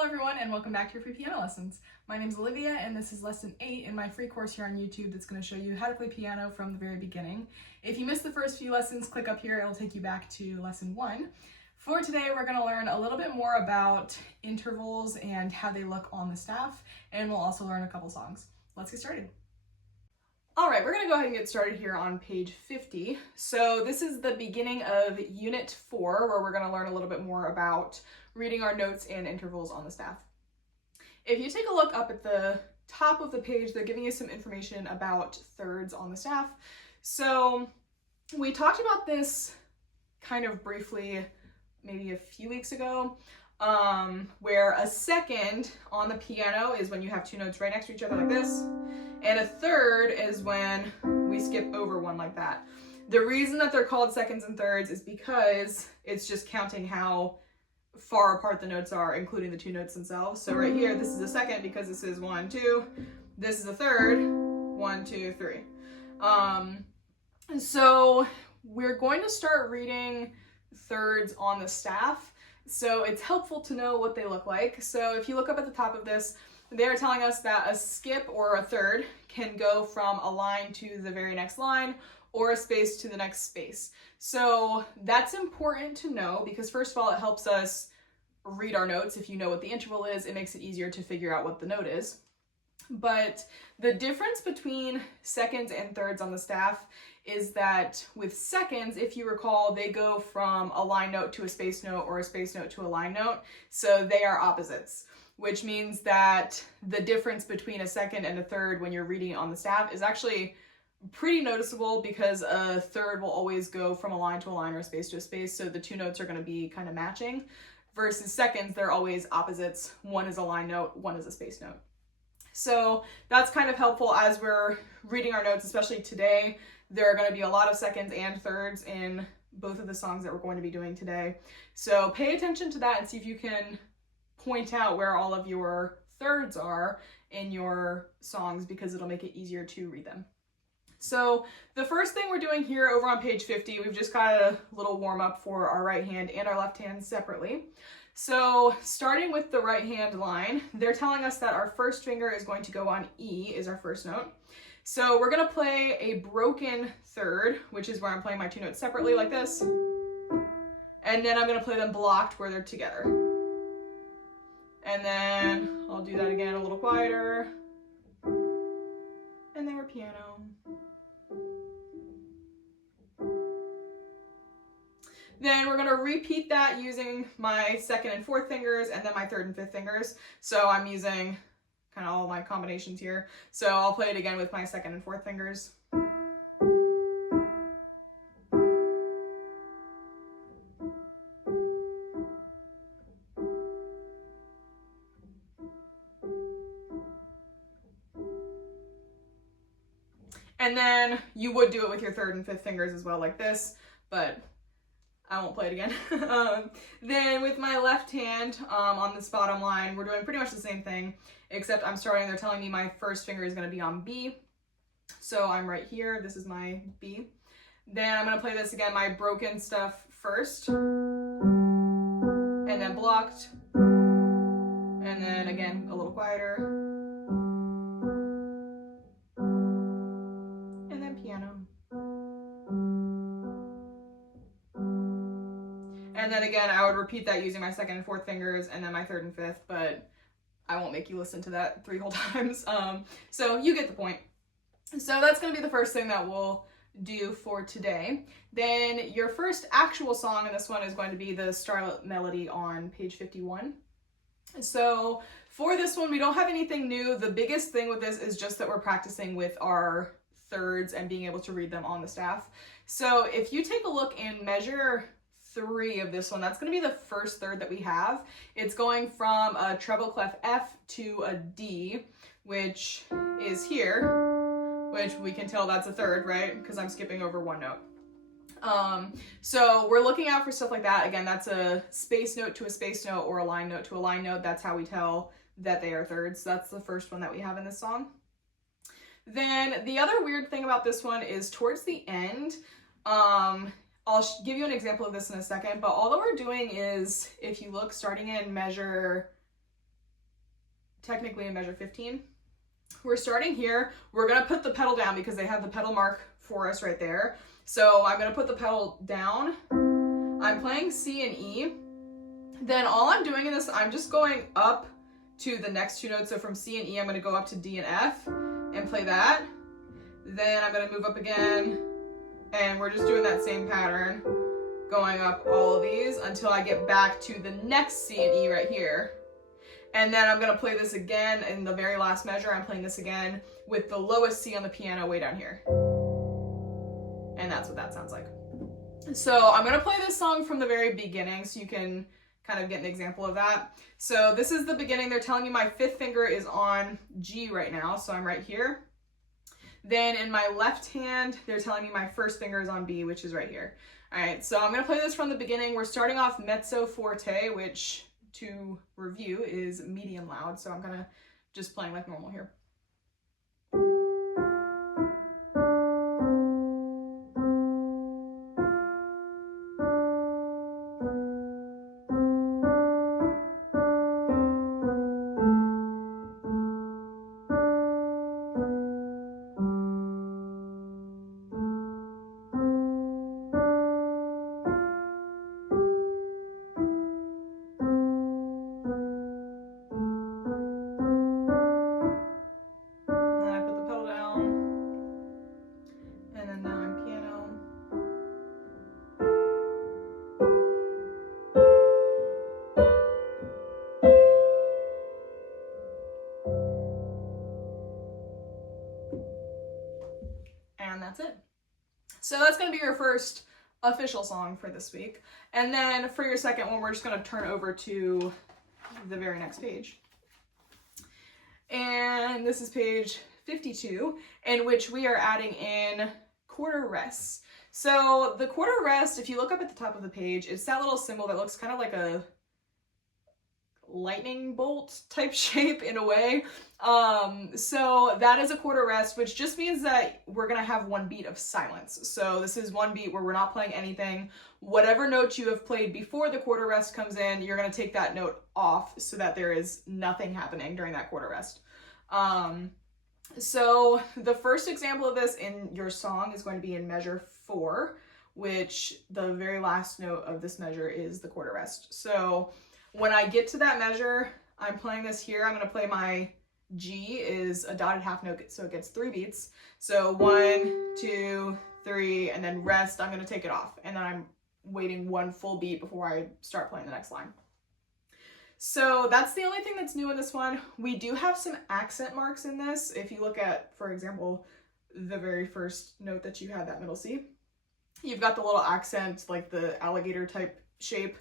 Hello everyone and welcome back to your free piano lessons. My name is Olivia and this is lesson 8 in my free course here on YouTube that's going to show you how to play piano from the very beginning. If you missed the first few lessons, click up here, it'll take you back to lesson 1. For today we're going to learn a little bit more about intervals and how they look on the staff, and we'll also learn a couple songs. Let's get started. Alright, we're going to go ahead and get started here on page 50. So this is the beginning of Unit 4, where we're going to learn a little bit more about reading our notes and intervals on the staff. If you take a look up at the top of the page, they're giving you some information about thirds on the staff. So we talked about this kind of briefly maybe a few weeks ago, where a second on the piano is when you have two notes right next to each other like this, and a third is when we skip over one like that. The reason that they're called seconds and thirds is because it's just counting how far apart the notes are, including the two notes themselves. So right here, this is a second because this is 1, 2. This is a third, 1, 2, 3. So we're going to start reading thirds on the staff. So it's helpful to know what they look like. So if you look up at the top of this, they're telling us that a skip or a third can go from a line to the very next line, or a space to the next space. So that's important to know because first of all, it helps us read our notes. If you know what the interval is, it makes it easier to figure out what the note is. But the difference between seconds and thirds on the staff is that with seconds, if you recall, they go from a line note to a space note or a space note to a line note. So they are opposites, which means that the difference between a second and a third when you're reading it on the staff is actually pretty noticeable because a third will always go from a line to a line or a space to a space. So the two notes are going to be kind of matching, versus seconds, they're always opposites. One is a line note, one is a space note. So that's kind of helpful as we're reading our notes, especially today. There are going to be a lot of seconds and thirds in both of the songs that we're going to be doing today. So pay attention to that and see if you can point out where all of your thirds are in your songs, because it'll make it easier to read them. So the first thing we're doing here over on page 50, we've just got a little warm up for our right hand and our left hand separately. So starting with the right hand line, they're telling us that our first finger is going to go on E, is our first note. So we're going to play a broken third, which is where I'm playing my two notes separately like this. And then I'm going to play them blocked where they're together. And then I'll do that again a little quieter. And then we're piano. Then we're going to repeat that using my second and fourth fingers and then my third and fifth fingers. So I'm using kind of all my combinations here. So I'll play it again with my second and fourth fingers. And then you would do it with your third and fifth fingers as well, like this, but I won't play it again. Then with my left hand on this bottom line, we're doing pretty much the same thing, except they're telling me my first finger is going to be on B. So I'm right here, this is my B. Then I'm going to play this again, my broken stuff first, and then blocked, and then again a little quieter. And then again, I would repeat that using my second and fourth fingers and then my third and fifth, but I won't make you listen to that 3 whole times. So you get the point. So that's going to be the first thing that we'll do for today. Then your first actual song in this one is going to be the Starlit Melody on page 51. So for this one, we don't have anything new. The biggest thing with this is just that we're practicing with our thirds and being able to read them on the staff. So if you take a look in measure 3 of this one, that's going to be the first third that we have. It's going from a treble clef F to a D, which is here, which we can tell that's a third, right? Because I'm skipping over one note. So we're looking out for stuff like that. Again, that's a space note to a space note or a line note to a line note. That's how we tell that they are thirds. So that's the first one that we have in this song. Then the other weird thing about this one is towards the end, I'll give you an example of this in a second, but all that we're doing is, if you look, starting in measure technically in measure 15. We're starting here. We're gonna put the pedal down because they have the pedal mark for us right there. So I'm gonna put the pedal down. I'm playing C and E. Then all I'm doing in this, I'm just going up to the next two notes. So from C and E, I'm gonna go up to D and F and play that. Then I'm gonna move up again, and we're just doing that same pattern, going up all of these until I get back to the next C and E right here. And then I'm gonna play this again in the very last measure. I'm playing this again with the lowest C on the piano way down here. And that's what that sounds like. So I'm gonna play this song from the very beginning so you can kind of get an example of that. So this is the beginning. They're telling me my 5th finger is on G right now, so I'm right here. Then in my left hand, they're telling me my 1st finger is on B, which is right here. All right, so I'm gonna play this from the beginning. We're starting off mezzo forte, which to review is medium loud. So I'm gonna just playing like normal here. And that's it. So that's going to be your first official song for this week. And then for your second one, we're just going to turn over to the very next page. And this is page 52, in which we are adding in quarter rests. So the quarter rest, if you look up at the top of the page, it's that little symbol that looks kind of like a lightning bolt type shape in a way. So that is a quarter rest, which just means that we're gonna have one beat of silence. So this is one beat where we're not playing anything. Whatever note you have played before the quarter rest comes in, you're gonna take that note off so that there is nothing happening during that quarter rest. So the first example of this in your song is going to be in measure 4, which the very last note of this measure is the quarter rest. So when I get to that measure, I'm playing this here. I'm going to play my G is a dotted half note, so it gets 3 beats. So 1, 2, 3, and then rest, I'm going to take it off. And then I'm waiting one full beat before I start playing the next line. So that's the only thing that's new in this one. We do have some accent marks in this. If you look at, for example, the very first note that you had, that middle C, you've got the little accent, like the alligator type shape,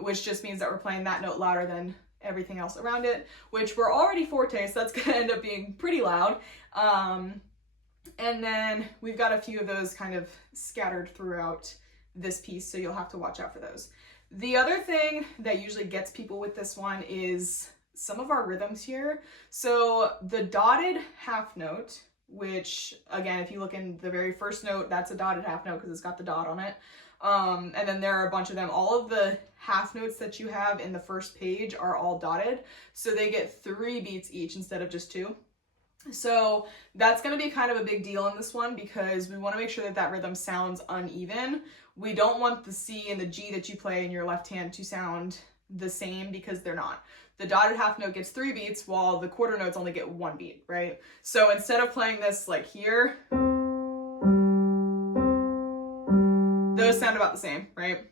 which just means that we're playing that note louder than everything else around it, which we're already forte, so that's gonna end up being pretty loud. And then we've got a few of those kind of scattered throughout this piece, so you'll have to watch out for those. The other thing that usually gets people with this one is some of our rhythms here. So the dotted half note, which again, if you look in the very first note, that's a dotted half note because it's got the dot on it. And then there are a bunch of them. All of the half notes that you have in the first page are all dotted. So they get 3 beats each instead of just 2. So that's going to be kind of a big deal in this one because we want to make sure that that rhythm sounds uneven. We don't want the C and the G that you play in your left hand to sound the same because they're not. The dotted half note gets 3 beats while the quarter notes only get 1 beat, right? So instead of playing this like here, those sound about the same, right?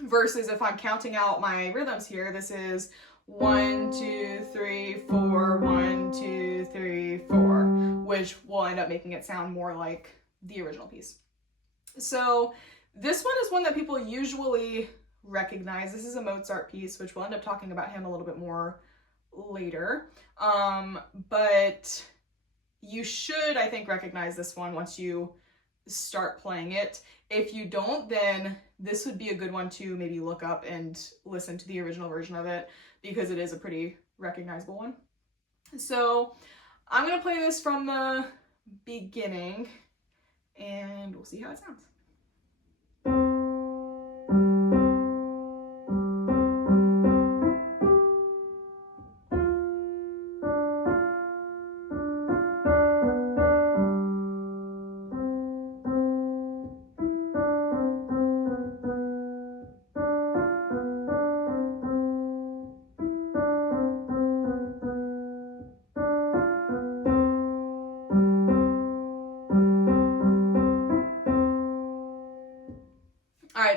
Versus if I'm counting out my rhythms here, this is 1, 2, 3, 4, 1, 2, 3, 4, which will end up making it sound more like the original piece. So this one is one that people usually recognize. This is a Mozart piece, which we'll end up talking about him a little bit more later. But you should, I think, recognize this one once you start playing it. If you don't, then this would be a good one to maybe look up and listen to the original version of it because it is a pretty recognizable one. So I'm going to play this from the beginning and we'll see how it sounds.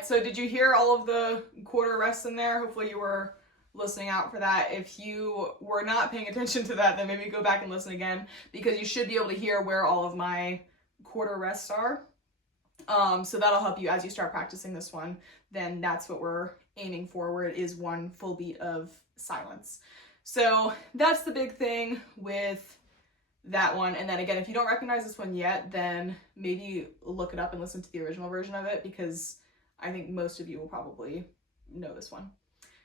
right, so did you hear all of the quarter rests in there? Hopefully you were listening out for that. If you were not paying attention to that, then maybe go back and listen again, because you should be able to hear where all of my quarter rests are. So that'll help you as you start practicing this one. Then that's what we're aiming for, where it is one full beat of silence. So that's the big thing with that one. And then again, if you don't recognize this one yet, then maybe look it up and listen to the original version of it, because I think most of you will probably know this one.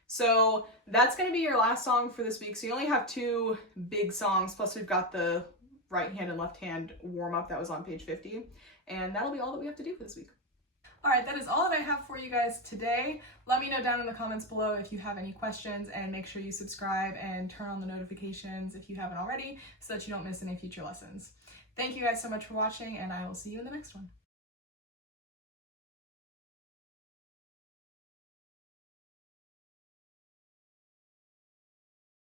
So that's going to be your last song for this week. So you only have 2 big songs, plus we've got the right hand and left hand warm up that was on page 50. And that'll be all that we have to do for this week. All right, that is all that I have for you guys today. Let me know down in the comments below if you have any questions, and make sure you subscribe and turn on the notifications if you haven't already, so that you don't miss any future lessons. Thank you guys so much for watching, and I will see you in the next one.